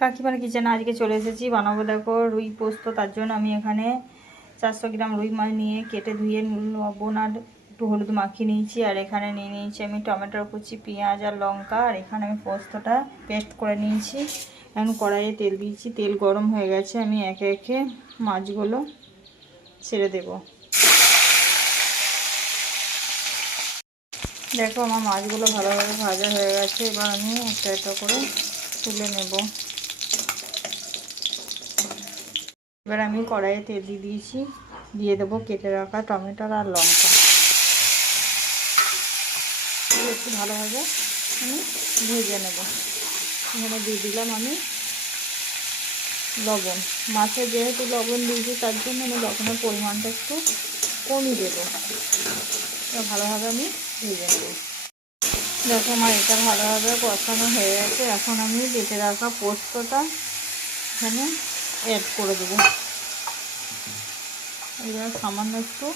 কাকিমার কিচেনে আজকে চলে এসেছি। বানাবো দেখো রুই পোস্ত। তার জন্য আমি এখানে 400 গ্রাম রুই মাছ নিয়ে কেটে ধুয়ে লবণ আর একটু হলুদ মাখিয়ে নিয়েছি। আর এখানে নিয়ে নিয়েছি আমি টমেটোর কুচি, পেঁয়াজ আর লঙ্কা। আর এখানে আমি পোস্তটা পেস্ট করে নিয়েছি। এখন কড়াইয়ে তেল দিয়েছি, তেল গরম হয়ে গেছে। আমি একে একে মাছগুলো ছেড়ে দেব। দেখো আমার মাছগুলো ভালোভাবে ভাজা হয়ে গেছে। এবার আমি একটা একটা করে তুলে নেব। এবার আমি কড়াইয়ে তেল দিয়ে দিয়েছি, দিয়ে দেবো কেটে রাখা টমেটো আর লঙ্কা। একটু ভালোভাবে আমি ভেজে নেব। এখানে দিয়ে দিলাম আমি লবণ। মাছে যেহেতু লবণ দিয়েছি তার জন্য আমি লবণের পরিমাণটা একটু কমই দেবো। ভালোভাবে আমি ভেজে নেব। দেখো আমার এটা ভালোভাবে কষানো হয়ে গেছে। এখন আমি বেটে রাখা পোস্তটা এখানে অ্যাড করে দেবো। এবার সামান্য একটু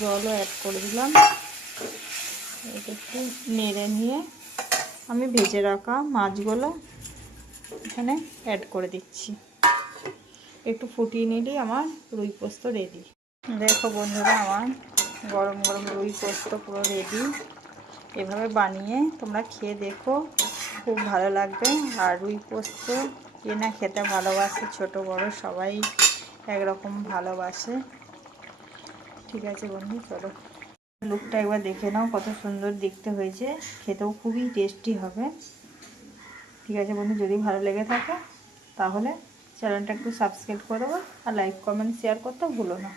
জলও অ্যাড করে দিলাম। এটা একটু নেড়ে নিয়ে আমি ভেজে রাখা মাছগুলো এখানে অ্যাড করে দিচ্ছি। একটু ফুটিয়ে নিলেই আমার রুই পোস্ত রেডি। দেখো বন্ধুরা, আমার গরম গরম রুই পোস্ত পুরো রেডি। এভাবে বানিয়ে তোমরা খেয়ে দেখো, খুব ভালো লাগবে। আর রুই পোস্ত কে না খেতে ভালোবাসে, ছোট বড় সবাই একরকম ভালোবাসে। ঠিক আছে বন্ধু, চলো লুকটা একবার দেখে নাও, কত সুন্দর দেখতে হয়েছে। খেতেও খুবই টেস্টি হবে। ঠিক আছে বন্ধু, যদি ভালো লেগে থাকে তাহলে চ্যানেলটা একটু সাবস্ক্রাইব করে দেবো। আর লাইক কমেন্ট শেয়ার করতে ভুলো না।